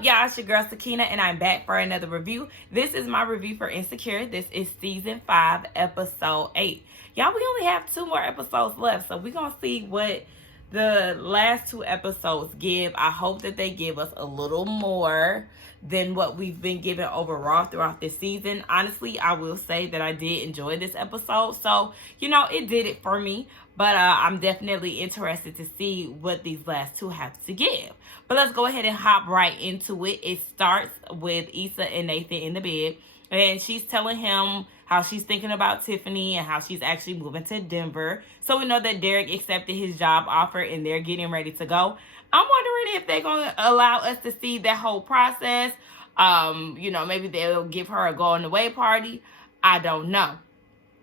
up, y'all? It's your girl Sakina, and I'm back for another review. This is my review for Insecure. This is season 5, episode 8. Y'all, we only have 2 more episodes left, so we're gonna see what the last 2 episodes give. I hope that they give us a little more than what we've been given overall throughout this season. Honestly, I will say that I did enjoy this episode, so it did it for me. But I'm definitely interested to see what these last 2 have to give. But let's go ahead and hop right into it. It starts with Issa and Nathan in the bed, and she's telling him how she's thinking about Tiffany and how she's actually moving to Denver. So we know that Derek accepted his job offer and they're getting ready to go. I'm wondering if they're going to allow us to see that whole process. Maybe they'll give her a going away party. I don't know.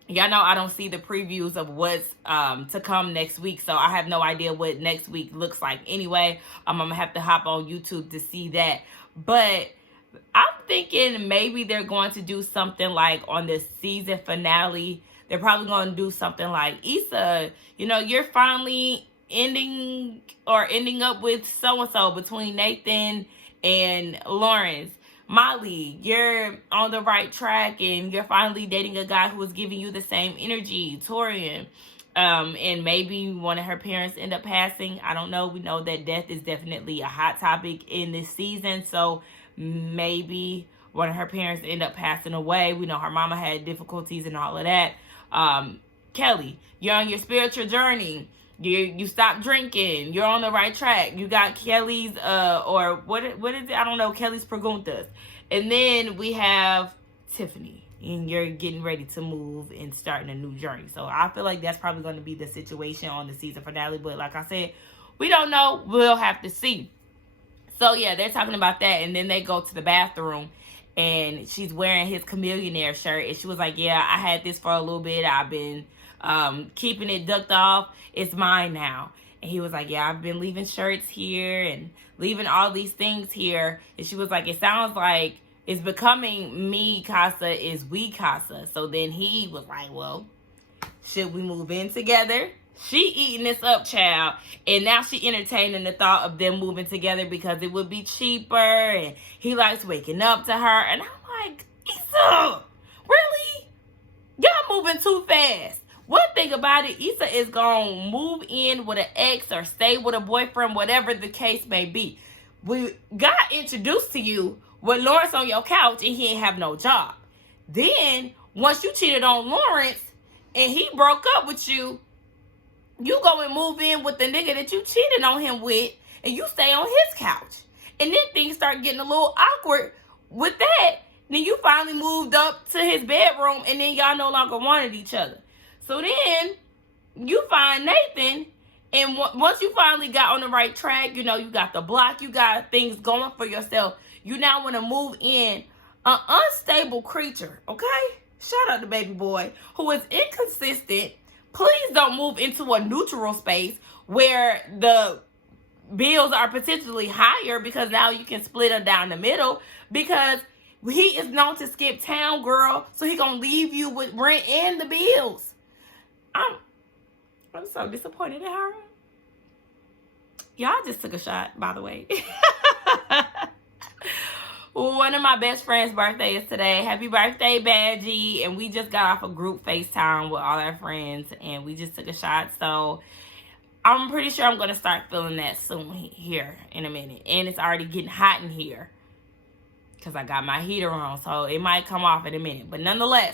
Y'all know I don't see the previews of what's to come next week, so I have no idea what next week looks like anyway. I'm going to have to hop on YouTube to see that. But I'm thinking maybe they're going to do something like on the season finale. They're probably going to do something like, Issa, you're finally ending up with so-and-so between Nathan and Lawrence. Molly, you're on the right track and you're finally dating a guy who is giving you the same energy. Torian, and maybe one of her parents end up passing. I don't know. We know that death is definitely a hot topic in this season, so maybe one of her parents end up passing away. We know her mama had difficulties and all of that. Kelly, you're on your spiritual journey. You stopped drinking. You're on the right track. You got Kelly's or what is it? I don't know. Kelly's preguntas. And then we have Tiffany, and you're getting ready to move and starting a new journey. So I feel like that's probably going to be the situation on the season finale. But like I said, we don't know. We'll have to see. So yeah, they're talking about that, and then they go to the bathroom, and she's wearing his chameleonaire shirt, and she was like, "Yeah, I had this for a little bit. I've been keeping it ducked off. It's mine now." And he was like, "Yeah, I've been leaving shirts here and leaving all these things here." And she was like, "It sounds like it's becoming me casa is we casa." So then he was like, "Well, should we move in together?" She eating this up, child. And now she entertaining the thought of them moving together because it would be cheaper. And he likes waking up to her. And I'm like, Issa, really? Y'all moving too fast. One thing about it, Issa is going to move in with an ex or stay with a boyfriend, whatever the case may be. We got introduced to you with Lawrence on your couch and he ain't have no job. Then, once you cheated on Lawrence and he broke up with you, you go and move in with the nigga that you cheated on him with, and you stay on his couch. And then things start getting a little awkward with that. Then you finally moved up to his bedroom, and then y'all no longer wanted each other. So then you find Nathan, and once you finally got on the right track, you got the block, you got things going for yourself, you now want to move in an unstable creature, okay? Shout out to baby boy, who is inconsistent. Please don't move into a neutral space where the bills are potentially higher because now you can split them down the middle, because he is known to skip town, girl. So he gonna leave you with rent and the bills. I'm so disappointed in her. Y'all just took a shot, by the way. One of my best friend's birthday is today. Happy birthday, Badgie. And we just got off a group FaceTime with all our friends, and we just took a shot. So I'm pretty sure I'm going to start feeling that soon here in a minute. And it's already getting hot in here because I got my heater on. So it might come off in a minute. But nonetheless,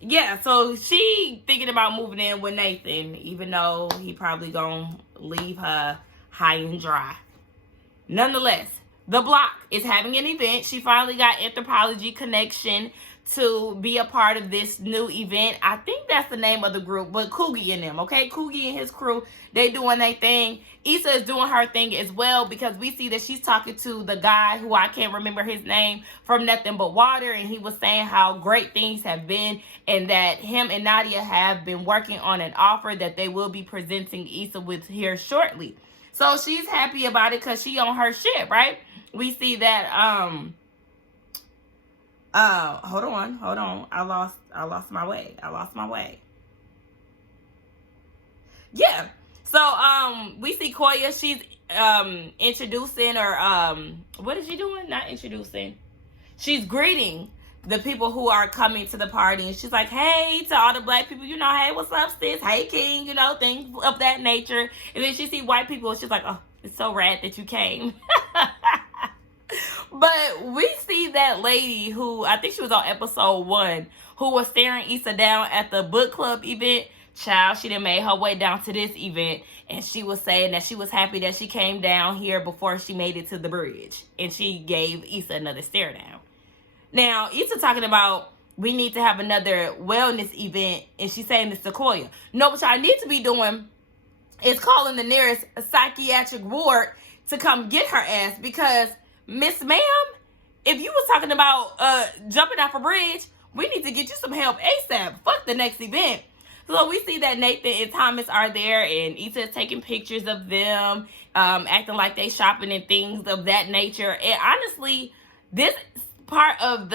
yeah, so she thinking about moving in with Nathan, even though he probably going to leave her high and dry. Nonetheless, The Block is having an event. She finally got Anthropology Connection to be a part of this new event. I think that's the name of the group, but Coogie and them, okay? Coogie and his crew, they doing their thing. Issa is doing her thing as well, because we see that she's talking to the guy who I can't remember his name from Nothing But Water, and he was saying how great things have been and that him and Nadia have been working on an offer that they will be presenting Issa with here shortly. So she's happy about it because she on her shit, right? We see that, hold on. I lost my way. Yeah. So, we see Koya, she's introducing or what is she doing? Not introducing. She's greeting the people who are coming to the party, and she's like, hey, to all the black people, you know, hey, what's up, sis? Hey, king, you know, things of that nature. And then she see white people, and she's like, oh, it's so rad that you came. But we see that lady who, I think she was on episode 1, who was staring Issa down at the book club event. Child, she done made her way down to this event, and she was saying that she was happy that she came down here before she made it to the bridge. And she gave Issa another stare down. Now, Issa talking about we need to have another wellness event, and she's saying to Sequoia, no, what y'all need to be doing is calling the nearest psychiatric ward to come get her ass, because Miss Ma'am, if you was talking about jumping off a bridge, we need to get you some help ASAP. Fuck the next event. So we see that Nathan and Thomas are there, and Issa is taking pictures of them, acting like they shopping and things of that nature. And honestly, this part of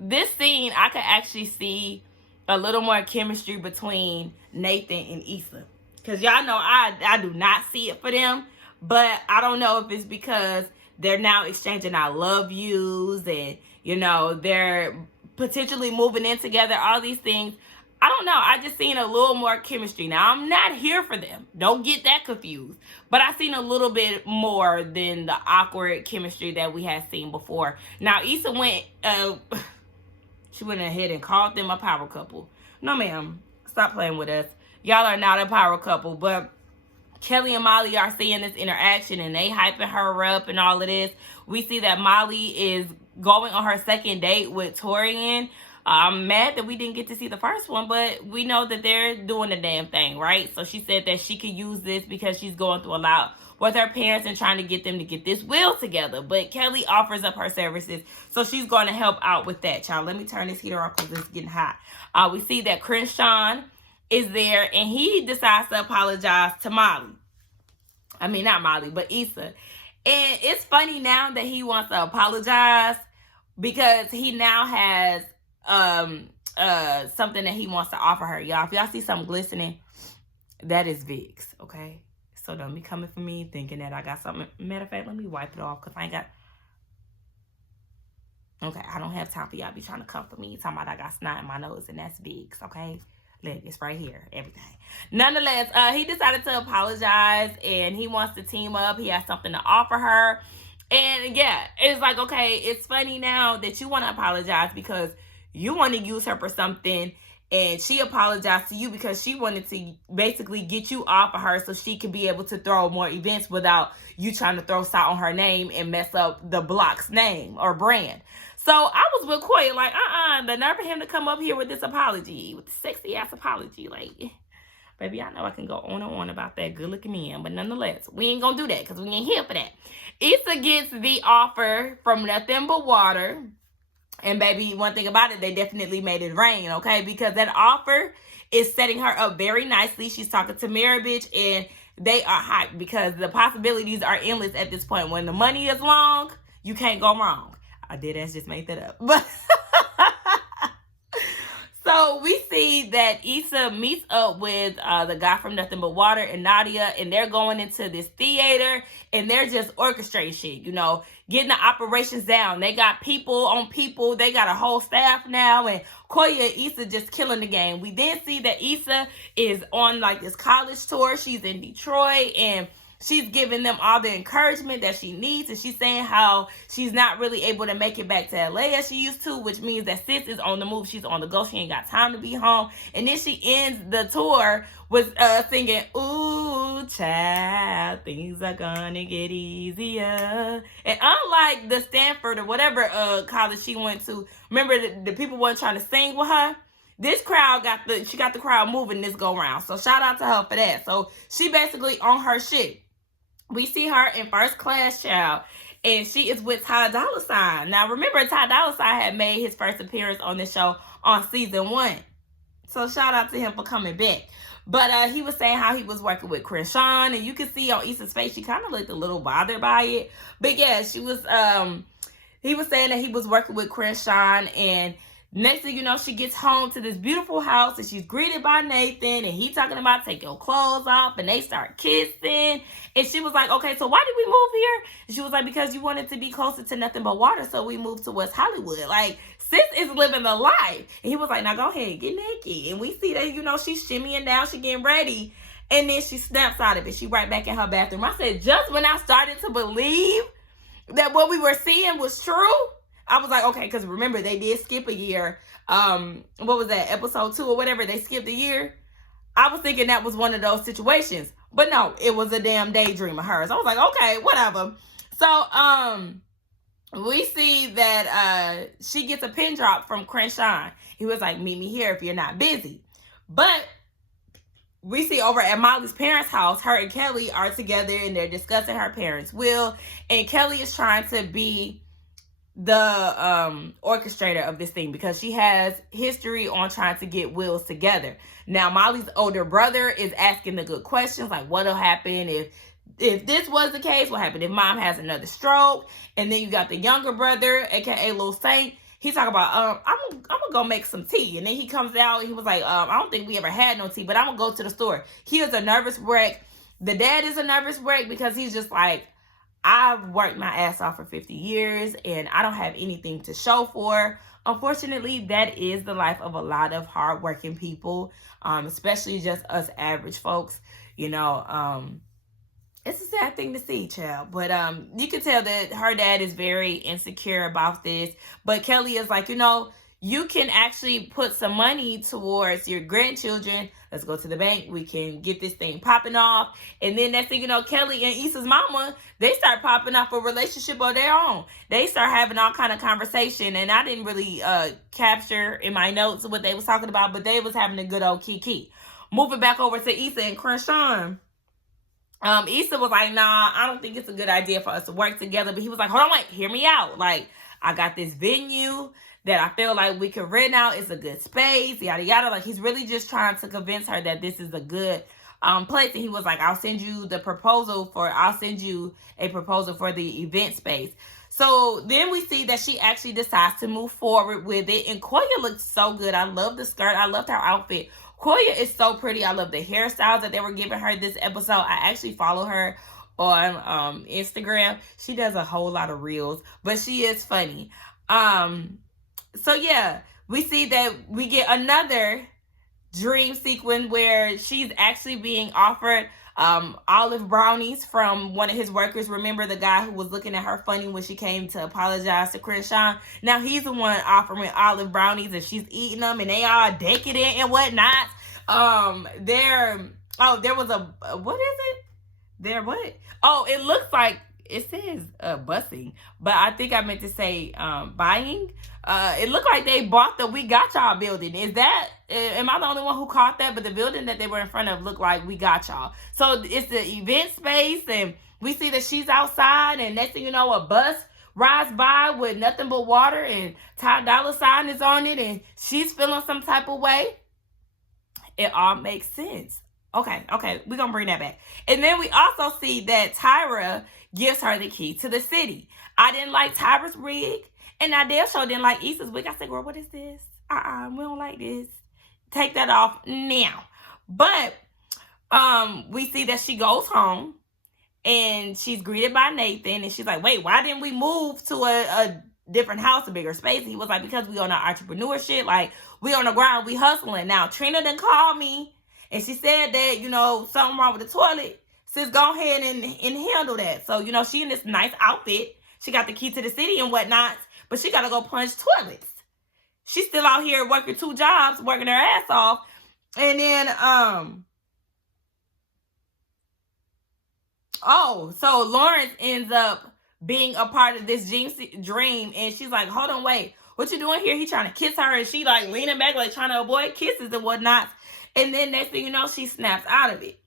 this scene, I could actually see a little more chemistry between Nathan and Issa. Because y'all know I do not see it for them. But I don't know if it's because they're now exchanging I love yous, and, you know, they're potentially moving in together, all these things. I don't know. I just seen a little more chemistry. Now, I'm not here for them. Don't get that confused. But I seen a little bit more than the awkward chemistry that we had seen before. Now, Issa went, she went ahead and called them a power couple. No, ma'am. Stop playing with us. Y'all are not a power couple. But Kelly and Molly are seeing this interaction, and they hyping her up and all of this. We see that Molly is going on her second date with Torian. I'm mad that we didn't get to see the first one, but we know that they're doing the damn thing, right? So she said that she could use this because she's going through a lot with her parents and trying to get them to get this will together. But Kelly offers up her services, so she's going to help out with that, child. Let me turn this heater off because it's getting hot. We see that Crenshaw is there, and he decides to apologize to Molly. I mean, not Molly, but Issa. And it's funny now that he wants to apologize because he now has something that he wants to offer her. Y'all, if y'all see something glistening, that is Vicks, okay? So don't be coming for me thinking that I got something. Matter of fact, let me wipe it off because I ain't got... Okay, I don't have time for y'all be trying to come for me talking about I got snot in my nose, and that's Vicks, okay? Look, it's right here, everything. Nonetheless, he decided to apologize, and he wants to team up. He has something to offer her. And yeah, it's like, okay, it's funny now that you want to apologize because you want to use her for something, and she apologized to you because she wanted to basically get you off of her so she could be able to throw more events without you trying to throw salt on her name and mess up the block's name or brand. So I was with Koya like, the nerve for him to come up here with this apology, with the sexy ass apology. Like, baby, I know I can go on and on about that good looking man, but nonetheless, we ain't gonna do that because we ain't here for that. Issa gets the offer from Nothing But Water. And baby, one thing about it, they definitely made it rain, okay? Because that offer is setting her up very nicely. She's talking to Maribich, and they are hyped because the possibilities are endless at this point. When the money is long, you can't go wrong. I did just make that up. But so we see that Issa meets up with the guy from Nothing But Water and Nadia, and they're going into this theater, and they're just orchestrating shit, you know, getting the operations down. They got people on people. They got a whole staff now, and Koya and Issa just killing the game. We then see that Issa is on like this college tour. She's in Detroit, and she's giving them all the encouragement that she needs, and she's saying how she's not really able to make it back to LA as she used to, which means that sis is on the move. She's on the go. She ain't got time to be home. And then she ends the tour with singing, ooh, child, things are gonna get easier. And unlike the Stanford or whatever college she went to, remember the people weren't trying to sing with her? This crowd got the crowd moving this go round. So shout out to her for that. So she basically on her shit. We see her in First Class, child, and she is with Ty Dolla $ign. Now, remember, Ty Dolla $ign had made his first appearance on this show on season 1. So shout out to him for coming back. But he was saying how he was working with Crenshaw, and you can see on Issa's face, she kind of looked a little bothered by it. But yeah, she was, he was saying that he was working with Crenshaw, and Next thing you know, she gets home to this beautiful house and she's greeted by Nathan, and he talking about take your clothes off, and they start kissing. And she was like, okay, so why did we move here? And she was like, because you wanted to be closer to nothing but water, so we moved to West Hollywood. Like, sis is living the life. And he was like, now go ahead, get naked. And we see that, she's shimmying down, she getting ready. And then she snaps out of it. She right back in her bathroom. I said, just when I started to believe that what we were seeing was true, I was like, okay, because remember, they did skip a year. What was that, episode 2 or whatever? They skipped a year. I was thinking that was one of those situations. But no, it was a damn daydream of hers. I was like, okay, whatever. So, we see that she gets a pin drop from Crenshaw. He was like, meet me here if you're not busy. But we see over at Molly's parents' house, her and Kelly are together and they're discussing her parents' will. And Kelly is trying to be the orchestrator of this thing because she has history on trying to get wills together. Now, Molly's older brother is asking the good questions, like what'll happen if this was the case? What happened if mom has another stroke? And then you got the younger brother, aka Lil Saint. He talk about I'm gonna go make some tea. And then he comes out and he was like, I don't think we ever had no tea, but I'm gonna go to the store. He is a nervous wreck. The dad is a nervous wreck because he's just like, I've worked my ass off for 50 years and I don't have anything to show for. Unfortunately, that is the life of a lot of hardworking people, especially just us average folks. It's a sad thing to see, child. But you can tell that her dad is very insecure about this. But Kelly is like, you can actually put some money towards your grandchildren. Let's go to the bank. We can get this thing popping off. And then next thing you know, Kelly and Issa's mama, they start popping off a relationship of their own. They start having all kind of conversation. And I didn't really capture in my notes what they was talking about, but they was having a good old kiki. Moving back over to Issa and Crenshaw. Issa was like, nah, I don't think it's a good idea for us to work together. But he was like, hold on, wait, hear me out. Like, I got this venue that I feel like we could rent out. It's a good space, yada, yada. Like, he's really just trying to convince her that this is a good place. And he was like, I'll send you a proposal for the event space. So then we see that she actually decides to move forward with it. And Koya looks so good. I love the skirt. I loved her outfit. Koya is so pretty. I love the hairstyles that they were giving her this episode. I actually follow her on Instagram. She does a whole lot of reels, but she is funny. So yeah, we see that we get another dream sequence where she's actually being offered olive brownies from one of his workers. Remember the guy who was looking at her funny when she came to apologize to Crenshaw? Now he's the one offering olive brownies and she's eating them and they all decadent and whatnot. There was what is it? There what? Oh, it looks like it says busing, but I think I meant to say buying. It looked like they bought the We Got Y'all building. Am I the only one who caught that? But the building that they were in front of looked like We Got Y'all. So it's the event space, and we see that she's outside, and next thing you know, a bus rides by with nothing but water, and Ty Dolla $ign is on it, and she's feeling some type of way. It all makes sense. Okay, we're going to bring that back. And then we also see that Tyra gives her the key to the city. I didn't like Tyra's wig, and Nadell sure didn't like Issa's wig. I said, girl, what is this? We don't like this. Take that off now. But we see that she goes home, and she's greeted by Nathan, and she's like, wait, why didn't we move to a different house, a bigger space? And he was like, because we on our entrepreneurship, like, we on the ground, we hustling. Now, Trina done called me, and she said that, something wrong with the toilet. Sis, go ahead and handle that. So, she in this nice outfit. She got the key to the city and whatnot, but she got to go plunge toilets. She's still out here working 2 jobs, working her ass off. And then, so Lawrence ends up being a part of this dream. And she's like, hold on, wait. What you doing here? He trying to kiss her. And she like leaning back, like trying to avoid kisses and whatnot. And then next thing you know, she snaps out of it.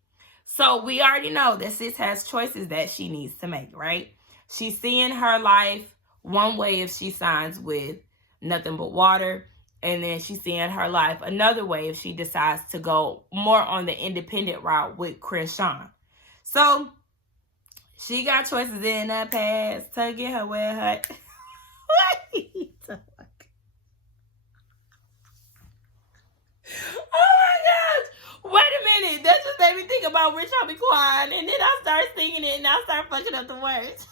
So we already know that sis has choices that she needs to make, right? She's seeing her life one way if she signs with Nothing But Water. And then she's seeing her life another way if she decides to go more on the independent route with Crenshaw. So she got choices in the past to get her where her... Oh my gosh. Wait a minute. That just made me think about Rich Homie Quan. And then I start singing it and I start fucking up the words.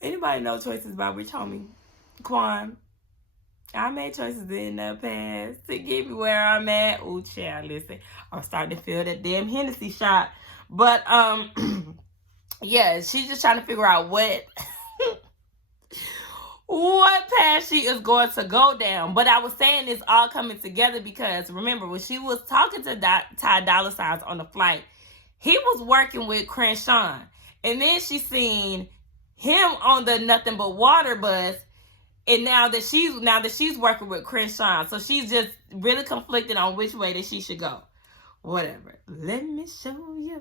Anybody know choices by Rich Homie Quan? I made choices in the past to get me where I'm at. Oh, child, listen. I'm starting to feel that damn Hennessy shot. But, yeah, she's just trying to figure out what path she is going to go down. But I was saying it's all coming together because, remember, when she was talking to Ty Dolla $ign on the flight, he was working with Crenshaw. And then she seen him on the Nothing But Water bus. And now that she's working with Crenshaw, so she's just really conflicted on which way that she should go. Whatever. Let me show you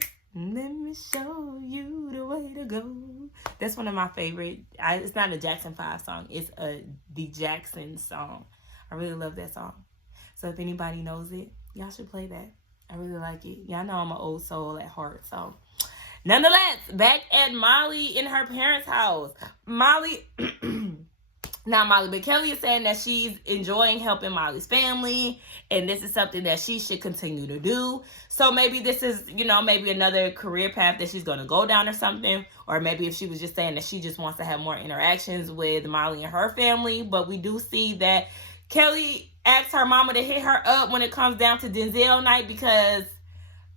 the way to go. That's one of my favorite. It's not a Jackson 5 song. It's the Jackson song. I really love that song. So if anybody knows it, y'all should play that. I really like it. Y'all know I'm an old soul at heart. So nonetheless, back at Molly in her parents' house. Not Molly, but Kelly is saying that she's enjoying helping Molly's family, and this is something that she should continue to do. So maybe this is, maybe another career path that she's going to go down or something. Or maybe if she was just saying that she just wants to have more interactions with Molly and her family. But we do see that Kelly asked her mama to hit her up when it comes down to Denzel night because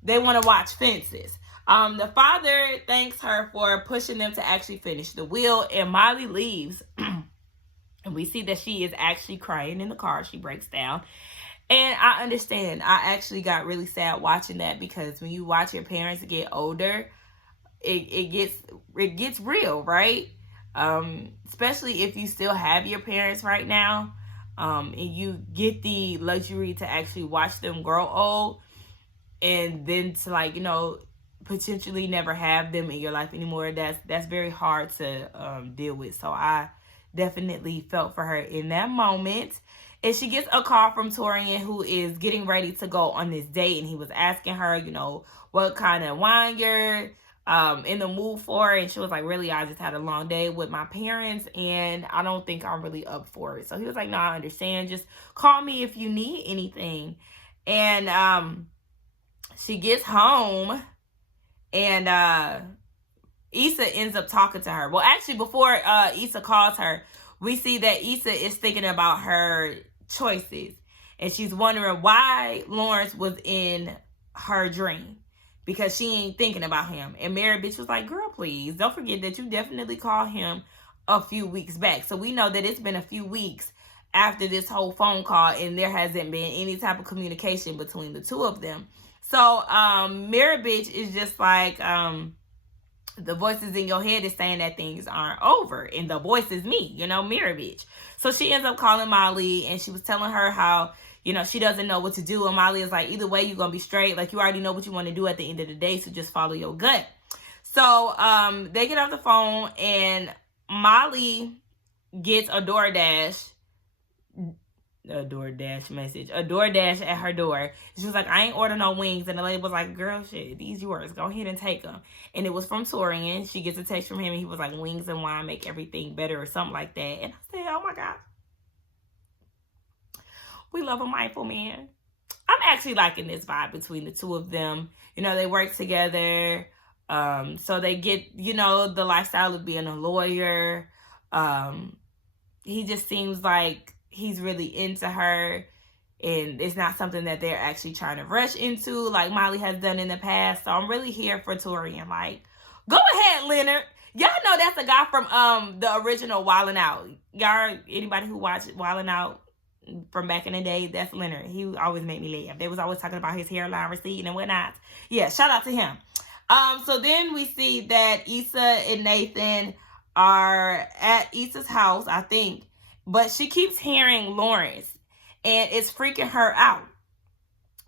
they want to watch Fences. The father thanks her for pushing them to actually finish the will, and Molly leaves. And we see that she is actually crying in the car. She breaks down. And I understand. I actually got really sad watching that because when you watch your parents get older, it gets real, right? Especially if you still have your parents right now. And you get the luxury to actually watch them grow old. And then to potentially never have them in your life anymore. That's very hard to deal with. So I definitely felt for her in that moment. And she gets a call from Torian, who is getting ready to go on this date, and he was asking her, what kind of wine you're in the mood for. And she was like, really, I just had a long day with my parents and I don't think I'm really up for it. So he was like, no, I understand, just call me if you need anything. And she gets home and Issa ends up talking to her. Well, actually, before Issa calls her, we see that Issa is thinking about her choices. And she's wondering why Lawrence was in her dream. Because she ain't thinking about him. And Mary bitch was like, girl, please, don't forget that you definitely called him a few weeks back. So we know that it's been a few weeks after this whole phone call, and there hasn't been any type of communication between the two of them. So Mary bitch is just like... the voices in your head is saying that things aren't over. And the voice is me, mirror bitch. So she ends up calling Molly, and she was telling her how, she doesn't know what to do. And Molly is like, either way, you're going to be straight. Like, you already know what you want to do at the end of the day. So just follow your gut. So they get off the phone, and Molly gets a DoorDash message, a DoorDash at her door. She was like, I ain't order no wings. And the lady was like, girl, shit, these yours. Go ahead and take them. And it was from Torian. She gets a text from him, and he was like, wings and wine make everything better or something like that. And I said, oh my God. We love a mindful man. I'm actually liking this vibe between the two of them. They work together. So they get, the lifestyle of being a lawyer. He just seems like he's really into her, and it's not something that they're actually trying to rush into like Molly has done in the past. So I'm really here for Torian. Like, go ahead, Leonard. Y'all know that's the guy from the original Wildin' Out. Y'all, anybody who watched Wildin' Out from back in the day, that's Leonard. He always made me laugh. They was always talking about his hairline receding and whatnot. Yeah, shout out to him. So then we see that Issa and Nathan are at Issa's house, I think. But she keeps hearing Lawrence, and it's freaking her out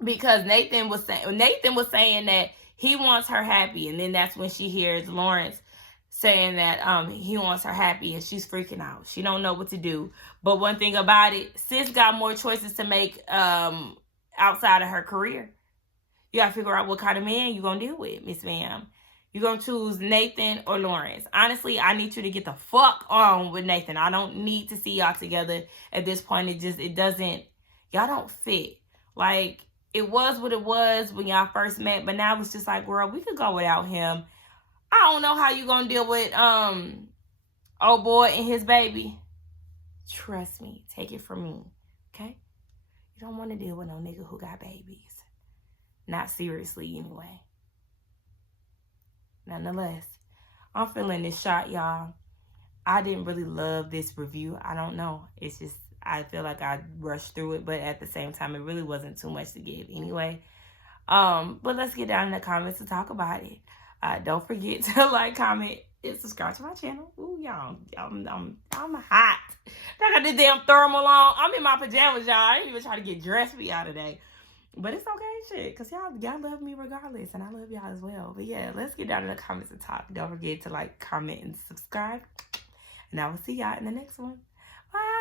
because Nathan was saying that he wants her happy, and then that's when she hears Lawrence saying that he wants her happy, and she's freaking out. She don't know what to do. But one thing about it, sis got more choices to make outside of her career. You gotta figure out what kind of man you gonna deal with, Miss Ma'am. You gonna choose Nathan or Lawrence? Honestly, I need you to get the fuck on with Nathan. I don't need to see y'all together at this point. It doesn't, y'all don't fit. Like, it was what it was when y'all first met, but now it's just like, girl, we could go without him. I don't know how you gonna deal with old boy and his baby. Trust me, take it from me, okay? You don't want to deal with no nigga who got babies. Not seriously, anyway. Nonetheless, I'm feeling this shot, y'all. I didn't really love this review. I don't know. It's just, I feel like I rushed through it, but at the same time, it really wasn't too much to give anyway. But let's get down in the comments to talk about it. Don't forget to like, comment, and subscribe to my channel. Ooh, y'all, I'm hot. I got this damn thermal on. I'm in my pajamas, y'all. I didn't even try to get dressed for y'all today. But it's okay, shit, because y'all love me regardless, and I love y'all as well. But yeah, let's get down in the comments and talk. Don't forget to like, comment, and subscribe. And I will see y'all in the next one. Bye.